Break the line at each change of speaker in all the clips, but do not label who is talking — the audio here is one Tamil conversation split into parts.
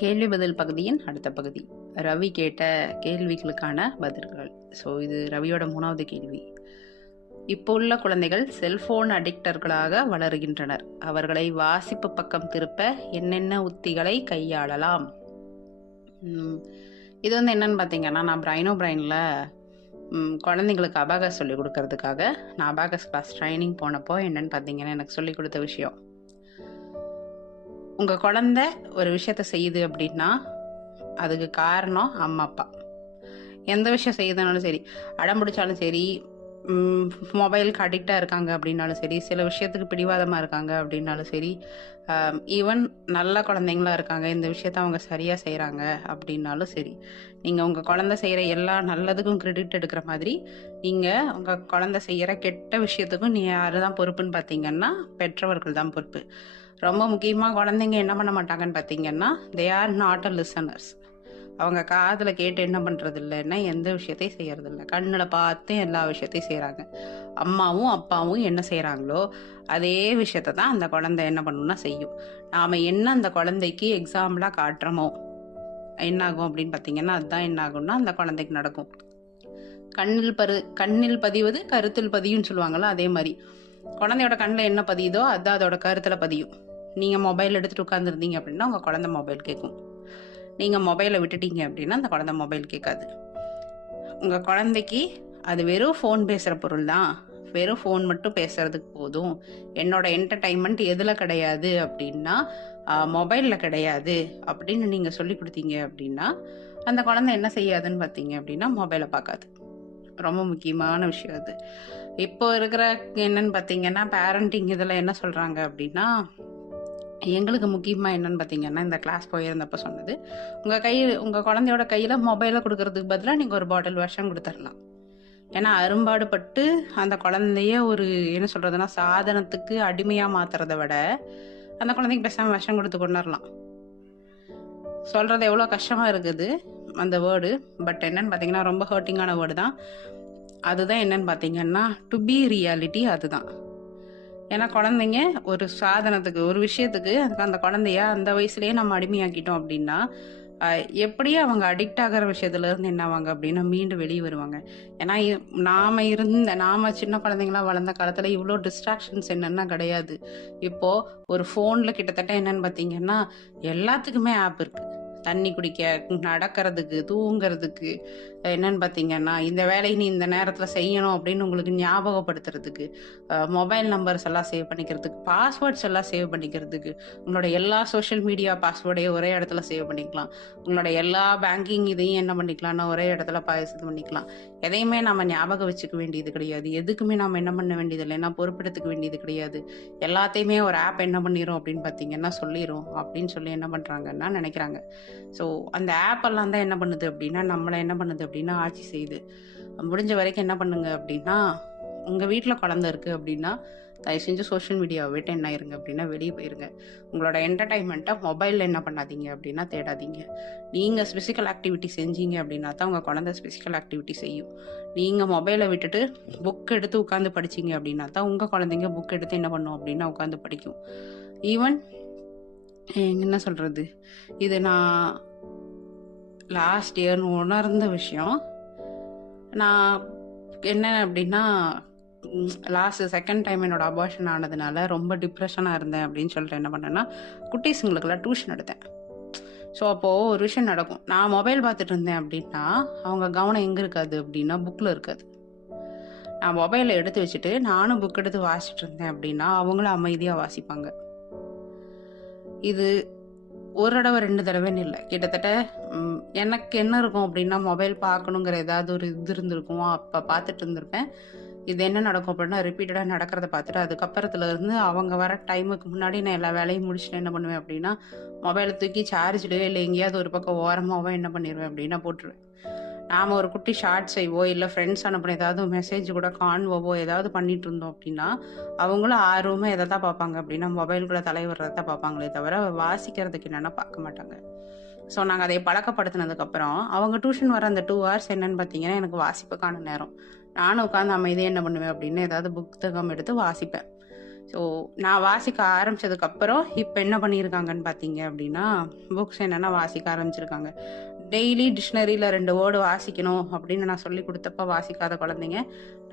கேள்வி பதில் பகுதியின் அடுத்த பகுதி. ரவி கேட்ட கேள்விகளுக்கான பதில்கள். ஸோ இது ரவியோட மூணாவது கேள்வி. இப்போ உள்ள குழந்தைகள் செல்போன் அடிக்டர்களாக வளருகின்றனர். அவர்களை வாசிப்பு பக்கம் திருப்ப என்னென்ன உத்திகளை கையாளலாம்? இது வந்து என்னன்னு பார்த்தீங்கன்னா நான் பிரைனோ பிரைனில் குழந்தைங்களுக்கு அபாகஸ் சொல்லிக் கொடுக்கறதுக்காக நான் அபாகஸ் கிளாஸ் ட்ரைனிங் போனப்போ என்னன்னு பார்த்தீங்கன்னா எனக்கு சொல்லிக் கொடுத்த விஷயம். உங்கள் குழந்தை ஒரு விஷயத்த செய்யுது அப்படின்னா அதுக்கு காரணம் அம்மா அப்பா. எந்த விஷயம் செய்யுதுனாலும் சரி அடம் பிடிச்சாலும் சரி மொபைலுக்கு அடிக்டாக இருக்காங்க அப்படின்னாலும் சரி சில விஷயத்துக்கு பிடிவாதமாக இருக்காங்க அப்படின்னாலும் சரி ஈவன் நல்ல குழந்தைங்களா இருக்காங்க இந்த விஷயத்த அவங்க சரியாக செய்கிறாங்க அப்படின்னாலும் சரி நீங்கள் உங்கள் குழந்தை செய்கிற எல்லா நல்லதுக்கும் கிரெடிட் எடுக்கிற மாதிரி நீங்கள் உங்கள் குழந்தை செய்கிற கெட்ட விஷயத்துக்கும் நீ யார் தான் பொறுப்புன்னு பார்த்தீங்கன்னா பெற்றவர்கள் தான் பொறுப்பு. ரொம்ப முக்கியமாக குழந்தைங்க என்ன பண்ண மாட்டாங்கன்னு பார்த்தீங்கன்னா they are not a listeners அவங்க காதில் கேட்டு என்ன பண்ணுறது இல்லைன்னா எந்த விஷயத்தையும் செய்கிறது இல்லை கண்ணில் பார்த்து எல்லா விஷயத்தையும் செய்கிறாங்க அம்மாவும் அப்பாவும் என்ன செய்கிறாங்களோ அதே விஷயத்த தான் அந்த குழந்தை என்ன பண்ணணும்னா செய்யும். நாம் என்ன அந்த குழந்தைக்கு எக்ஸாம்பிளாக காட்டுறோமோ என்னாகும் அப்படின்னு பார்த்தீங்கன்னா அதுதான் என்ன ஆகும்னா அந்த குழந்தைக்கு நடக்கும். கண்ணில் பரு கண்ணில் பதிவது கருத்தில் பதியும்னு சொல்லுவாங்களோ அதே மாதிரி. குழந்தையோட கண்ணில் என்ன பதியுதோ அதுதான் அதோட கருத்தில் பதியும். நீங்கள் மொபைல் எடுத்துகிட்டு உட்காந்துருந்தீங்க அப்படின்னா உங்கள் குழந்தை மொபைல் கேட்கும் நீங்கள் மொபைலை விட்டுட்டீங்க அப்படின்னா அந்த குழந்தை மொபைல் கேட்காது. உங்கள் குழந்தைக்கு அது வெறும் ஃபோன் பேசுகிற பொருள் தான். வெறும் ஃபோன் மட்டும் பேசுகிறதுக்கு போதும். என்னோட என்டர்டைன்மெண்ட் எதில் கிடையாது அப்படின்னா மொபைலில் கிடையாது அப்படின்னு நீங்கள் சொல்லி கொடுத்தீங்க அப்படின்னா அந்த குழந்தை என்ன செய்யாதுன்னு பார்த்தீங்க அப்படின்னா மொபைலை பார்க்காது. ரொம்ப முக்கியமான விஷயம் அது. இப்போ இருக்கிற என்னன்னு பார்த்தீங்கன்னா பேரண்டிங் இதில் என்ன சொல்கிறாங்க அப்படின்னா எங்களுக்கு முக்கியமாக என்னன்னு பார்த்தீங்கன்னா இந்த கிளாஸ் போயிருந்தப்ப சொன்னது. உங்கள் கை உங்கள் குழந்தையோட கையில் மொபைலை கொடுக்கறதுக்கு பதிலாக நீங்கள் ஒரு பாட்டில் வருஷம் கொடுத்துடலாம். ஏன்னா அரும்பாடுபட்டு அந்த குழந்தைய ஒரு என்ன சொல்கிறதுனா சாதனத்துக்கு அடிமையாக மாற்றுறத விட அந்த குழந்தைக்கு பேசாமல் விஷம் கொடுத்து கொண்டுடலாம் சொல்கிறது எவ்வளோ கஷ்டமாக இருக்குது அந்த வேர்டு பட் என்னன்னு பார்த்தீங்கன்னா ரொம்ப ஹர்ட்டிங்கான வேர்டு தான். அதுதான் என்னன்னு பார்த்தீங்கன்னா டு பி ரியாலிட்டி அதுதான். ஏன்னா குழந்தைங்க ஒரு சாதனத்துக்கு ஒரு விஷயத்துக்கு அந்த குழந்தைய அந்த வயசுலயே நம்ம அடிமையாக்கிட்டோம் அப்படின்னா எப்படியும் அவங்க அடிக்ட் ஆகிற விஷயத்துல இருந்து என்ன ஆவாங்க அப்படின்னா மீண்டும் வெளியே வருவாங்க. ஏன்னா நாம இருந்த நாம சின்ன குழந்தைங்களா வளர்ந்த காலத்துல இவ்வளோ டிஸ்ட்ராக்ஷன்ஸ் என்னன்னா கிடையாது. இப்போ ஒரு ஃபோன்ல கிட்டத்தட்ட என்னன்னு பார்த்தீங்கன்னா எல்லாத்துக்குமே ஆப் இருக்கு. தண்ணி குடிக்க நடக்கிறதுக்கு தூங்குறதுக்கு என்னன்னு பார்த்தீங்கன்னா இந்த வேலையை நீ இந்த நேரத்தில் செய்யணும் அப்படின்னு உங்களுக்கு ஞாபகப்படுத்துறதுக்கு மொபைல் நம்பர்ஸ் எல்லாம் சேவ் பண்ணிக்கிறதுக்கு பாஸ்வேர்ட்ஸ் எல்லாம் சேவ் பண்ணிக்கிறதுக்கு உங்களோட எல்லா சோஷியல் மீடியா பாஸ்வேர்டையும் ஒரே இடத்துல சேவ் பண்ணிக்கலாம். உங்களோட எல்லா பேங்கிங் இதையும் என்ன பண்ணிக்கலாம்னா ஒரே இடத்துல பா- இது பண்ணிக்கலாம். எதையுமே நம்ம ஞாபகம் வச்சுக்க வேண்டியது கிடையாது. எதுக்குமே நம்ம என்ன பண்ண வேண்டியது இல்லை என்ன பொறுப்பெடுத்துக்க வேண்டியது கிடையாது. எல்லாத்தையுமே ஒரு ஆப் என்ன பண்ணிடும் அப்படின்னு பார்த்தீங்கன்னா சொல்லிடும் அப்படின்னு சொல்லி என்ன பண்ணுறாங்கன்னா நினைக்கிறாங்க. ஸோ அந்த ஆப்பெல்லாம் தான் என்ன பண்ணுது அப்படின்னா நம்மளை என்ன பண்ணுது அப்படின்னா ஆட்சி செய்யுது. முடிஞ்ச வரைக்கும் என்ன பண்ணுங்க அப்படின்னா உங்கள் வீட்டில் குழந்த இருக்குது அப்படின்னா தயவு செஞ்சு சோஷியல் மீடியாவை விட்டு என்ன இருங்க அப்படின்னா வெளியே போயிருங்க. உங்களோட என்டர்டைன்மெண்ட்டை மொபைலில் என்ன பண்ணாதீங்க அப்படின்னா தேடாதீங்க. நீங்கள் ஃபிசிக்கல் ஆக்டிவிட்டி செஞ்சீங்க அப்படின்னா தான் உங்கள் குழந்தை ஃபிசிக்கல் ஆக்டிவிட்டி செய்யும். நீங்கள் மொபைலை விட்டுட்டு புக் எடுத்து உட்காந்து படிச்சீங்க அப்படின்னா தான் உங்கள் குழந்தைங்க புக் எடுத்து என்ன பண்ணும் அப்படின்னா உட்காந்து படிக்கும். ஈவன் என்ன சொல்கிறது இது நான் லாஸ்ட் இயர்னு உணர்ந்த விஷயம். நான் என்ன அப்படின்னா லாஸ்ட் செகண்ட் டைம் என்னோட அபார்ஷன் ஆனதுனால ரொம்ப டிப்ரெஷனாக இருந்தேன் அப்படின்னு சொல்லிட்டு என்ன பண்ணேன்னா குட்டீஸுங்களுக்கெல்லாம் டியூஷன் எடுத்தேன். ஸோ அப்போது ஒரு விஷயம் நடக்கும். நான் மொபைல் பார்த்துட்டு இருந்தேன் அப்படின்னா அவங்க கவனம் எங்கே இருக்காது அப்படின்னா புக்கில் இருக்காது. நான் மொபைலை எடுத்து வச்சுட்டு நானும் புக் எடுத்து வாசிச்சுட்டு இருந்தேன் அப்படின்னா அவங்களும் அமைதியாக வாசிப்பாங்க. இது ஒரு தடவை ரெண்டு தடவைன்னு இல்லை. கிட்டத்தட்ட எனக்கு என்ன இருக்கும் அப்படின்னா மொபைல் பார்க்கணுங்கிற ஏதாவது ஒரு இது இருந்திருக்கும். அப்போ பார்த்துட்டு இருந்திருப்பேன். இது என்ன நடக்கும் அப்படின்னா ரிப்பீட்டடாக நடக்கிறத பார்த்துட்டு அதுக்கப்புறத்துல இருந்து அவங்க வர டைமுக்கு முன்னாடி நான் எல்லா வேலையும் முடிச்சுட்டு என்ன பண்ணுவேன் அப்படின்னா மொபைலை தூக்கி சார்ஜ்லையோ இல்லை எங்கேயாவது ஒரு பக்கம் ஓரமாகவோ என்ன பண்ணிடுவேன் அப்படின்னா போட்டுருவேன். நாம் ஒரு குட்டி ஷார்ட் செய்வோ இல்லை ஃப்ரெண்ட்ஸ் அனுப்பின ஏதாவது மெசேஜ் கூட கான்வோவோ ஏதாவது பண்ணிட்டு இருந்தோம் அப்படின்னா அவங்களும் ஆர்வமாக எதை தான் பார்ப்பாங்க அப்படின்னா மொபைலுக்குள்ளே தலைவர்றதை தான் பார்ப்பாங்களே தவிர வாசிக்கிறதுக்கு என்னென்னா பார்க்க மாட்டாங்க. ஸோ நாங்கள் அதை பழக்கப்படுத்தினதுக்கப்புறம் அவங்க டியூஷன் வர அந்த டூ ஹவர்ஸ் என்னன்னு பார்த்தீங்கன்னா எனக்கு வாசிப்புக்கான நேரம். நானும் உட்காந்து அமைதியாக என்ன பண்ணுவேன் அப்படின்னு ஏதாவது புத்தகம் எடுத்து வாசிப்பேன். ஸோ நான் வாசிக்க ஆரம்பிச்சதுக்கப்புறம் இப்போ என்ன பண்ணியிருக்காங்கன்னு பார்த்தீங்க அப்படின்னா புக்ஸ் என்னென்னா வாசிக்க ஆரம்பிச்சிருக்காங்க. டெய்லி டிக்ஷனரியில் ரெண்டு வேர்டு வாசிக்கணும் அப்படின்னு நான் சொல்லி கொடுத்தப்ப வாசிக்காத குழந்தைங்க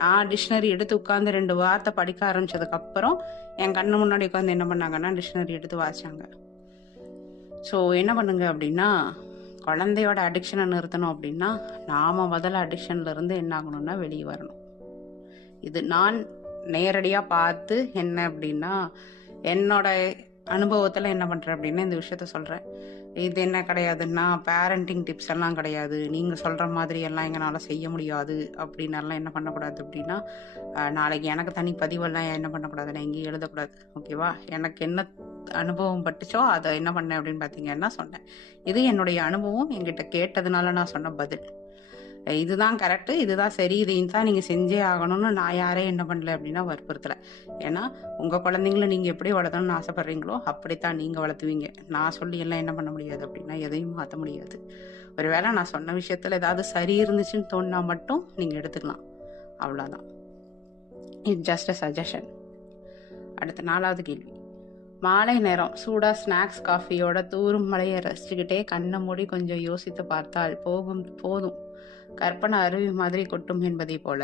நான் டிக்ஷனரி எடுத்து உட்காந்து ரெண்டு வார்த்தை படிக்க ஆரம்பிச்சதுக்கப்புறம் என் கண்ணு முன்னாடி உட்காந்து என்ன பண்ணாங்கன்னா டிக்ஷனரி எடுத்து வாசிச்சாங்க. ஸோ என்ன பண்ணுங்க அப்படின்னா குழந்தையோட அடிக்ஷனை நிறுத்தணும் அப்படின்னா நாம் முதல்ல அடிக்ஷன்லேருந்து என்ன ஆகணும்னா வெளியே வரணும். இது நான் நேரடியாக பார்த்து என்ன அப்படின்னா என்னோட அனுபவத்தில் என்ன பண்ணுறேன் அப்படின்னா இந்த விஷயத்த சொல்கிறேன் இது என்ன கிடையாதுன்னா பேரண்டிங் டிப்ஸ் எல்லாம் கிடையாது. நீங்கள் சொல்கிற மாதிரி எல்லாம் எங்களால் செய்ய முடியாது. அப்படின்னெல்லாம் என்ன பண்ணக்கூடாது அப்படின்னா நாளைக்கு எனக்கு தனி பதிவெல்லாம் என்ன பண்ணக்கூடாது? நான் எங்கேயும் எழுதக்கூடாது. ஓகேவா எனக்கு என்ன அனுபவம் பட்டுச்சோ அதை என்ன பண்ணேன் அப்படின்னு பார்த்தீங்கன்னா சொன்னேன். இது என்னுடைய அனுபவம். என்கிட்ட கேட்டதுனால நான் சொன்ன பதில். இதுதான் கரெக்டு இதுதான் சரி இதையும் தான் நீங்கள் செஞ்சே ஆகணும்னு நான் யாரையும் என்ன பண்ணல அப்படின்னா வற்புறுத்தலை. ஏன்னா உங்கள் குழந்தைங்கள நீங்கள் எப்படி வளர்த்தணும்னு ஆசைப்பட்றீங்களோ அப்படித்தான் நீங்கள் வளர்த்துவீங்க. நான் சொல்லி எல்லாம் என்ன பண்ண முடியாது அப்படின்னா எதையும் மாற்ற முடியாது. ஒருவேளை நான் சொன்ன விஷயத்தில் ஏதாவது சரி இருந்துச்சுன்னு தோணுனா மட்டும் நீங்கள் எடுத்துக்கலாம். அவ்வளோதான் இது ஜஸ்ட் அ சஜஷன் அடுத்த நாலாவது கேள்வி. மாலை நேரம் சூடாக ஸ்நாக்ஸ் காஃபியோட தூரும் மலையை ரசிச்சுக்கிட்டே கண்ணை மூடி கொஞ்சம் யோசித்து பார்த்தால் போகும் போதும். கற்பனை அருவி மாதிரி கொட்டும் என்பதை போல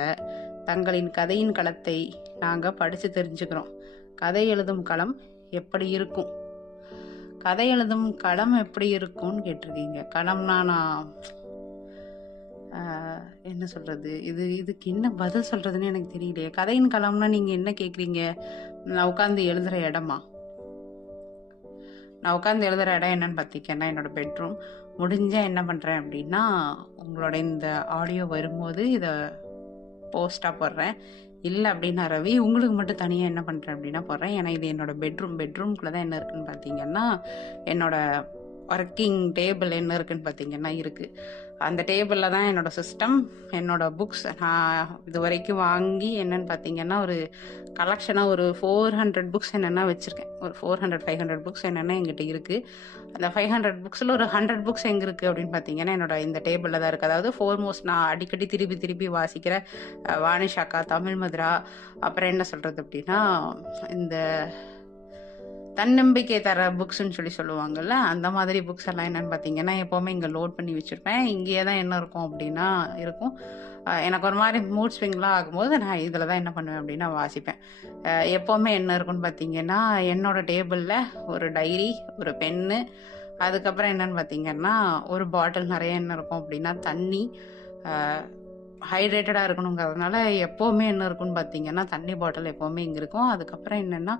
தங்களின் கதையின் களத்தை நாங்கள் படித்து தெரிஞ்சுக்கிறோம். கதை எழுதும் களம் எப்படி இருக்கும்? கதை எழுதும் களம் எப்படி இருக்கும்னு கேட்டிருக்கீங்க. களம்னா நான் என்ன சொல்கிறது இது இதுக்கு என்ன பதில் சொல்கிறதுன்னு எனக்கு தெரியலையே. கதையின் களம்னா நீங்கள் என்ன கேட்குறீங்க நான் உட்காந்து எழுதுகிற இடமா? நான் உட்காந்து எழுதுகிற இடம் என்னன்னு பார்த்திக்கேன்னா என்னோட பெட்ரூம் முடிஞ்சால் என்ன பண்ணுறேன் அப்படின்னா உங்களோட இந்த ஆடியோ வரும்போது இதை போஸ்ட்டாக போடுறேன். இல்லை அப்படின்னா ரவி உங்களுக்கு மட்டும் தனியாக என்ன பண்ணுறேன் அப்படின்னா போடுறேன். ஏன்னா இது என்னோட பெட்ரூம் பெட்ரூம்குள்ளே தான் என்ன இருக்குன்னு பார்த்தீங்கன்னா என்னோடய ஒர்க்கிங் டேபிள் என்ன இருக்குன்னு பார்த்தீங்கன்னா இருக்குது அந்த டேபிளில் தான் என்னோட சிஸ்டம் என்னோட புக்ஸ் நான் இது வரைக்கும் வாங்கி என்னன்னு பார்த்தீங்கன்னா ஒரு கலெக்ஷனாக ஒரு ஃபோர் ஹண்ட்ரட் புக்ஸ் என்னென்னா வச்சுருக்கேன். ஒரு four hundred five hundred books என்னென்னா எங்கிட்ட இருக்குது அந்த ஃபைவ் ஹண்ட்ரட் புக்ஸில் ஒரு ஹண்ட்ரட் புக்ஸ் எங்கே இருக்குது அப்படின்னு பார்த்தீங்கன்னா என்னோட இந்த டேபிளில் தான் இருக்குது அதாவது ஃபோர்மோஸ்ட் நான் அடிக்கடி திருப்பி திருப்பி வாசிக்கிற வாணிஷாக்கா தமிழ் மதுரா அப்புறம் என்ன சொல்கிறது அப்படின்னா இந்த தன்னம்பிக்கை தர புக்ஸ்ன்னு சொல்லி சொல்லுவாங்கல்ல அந்த மாதிரி புக்ஸ் எல்லாம் என்னன்னு பார்த்தீங்கன்னா எப்போவுமே இங்கே லோட் பண்ணி வச்சுருப்பேன். இங்கேயே தான் என்ன இருக்கும் அப்படின்னா இருக்கும். எனக்கு ஒரு மாதிரி மூட் ஸ்விங்லாம் ஆகும்போது நான் இதில் தான் என்ன பண்ணுவேன் அப்படின்னா வாசிப்பேன். எப்போவுமே என்ன இருக்குன்னு பார்த்தீங்கன்னா என்னோட டேபிளில் ஒரு டைரி ஒரு பென்னு அதுக்கப்புறம் என்னன்னு பார்த்தீங்கன்னா ஒரு பாட்டில் நிறைய என்ன இருக்கும் அப்படின்னா தண்ணி ஹைட்ரேட்டடாக இருக்கணுங்கிறதுனால எப்போவுமே என்ன இருக்குன்னு பார்த்தீங்கன்னா தண்ணி பாட்டில் எப்போவுமே இங்கே இருக்கும். அதுக்கப்புறம் என்னென்னா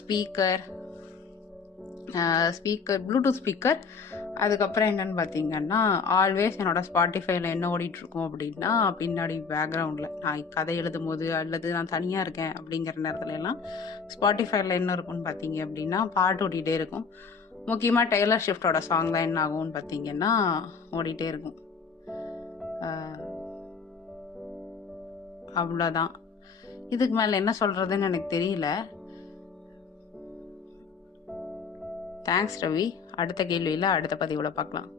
ஸ்பீக்கர் ஸ்பீக்கர் ப்ளூடூத் ஸ்பீக்கர் அதுக்கப்புறம் என்னன்னு பார்த்தீங்கன்னா ஆல்வேஸ் என்னோட ஸ்பாட்டிஃபைல என்ன ஓடிட்டுருக்கோம் அப்படின்னா பின்னாடி பேக்ரவுண்டில் நான் கதை எழுதும் போது அல்லது நான் தனியாக இருக்கேன் அப்படிங்கிற நேரத்துல எல்லாம் ஸ்பாட்டிஃபைல என்ன இருக்கும்னு பார்த்தீங்க அப்படின்னா பாட்டு ஓடிட்டே இருக்கும். முக்கியமாக டெய்லர் ஷிஃப்டோட சாங் தான் என்ன ஆகும்னு பார்த்தீங்கன்னா ஓடிட்டே இருக்கும். அவ்வளோதான் இதுக்கு மேலே என்ன சொல்கிறதுன்னு எனக்கு தெரியல. தேங்க்ஸ் ரவி அடுத்த கேள்வியில் அடுத்த பதிவில் பார்க்கலாம்.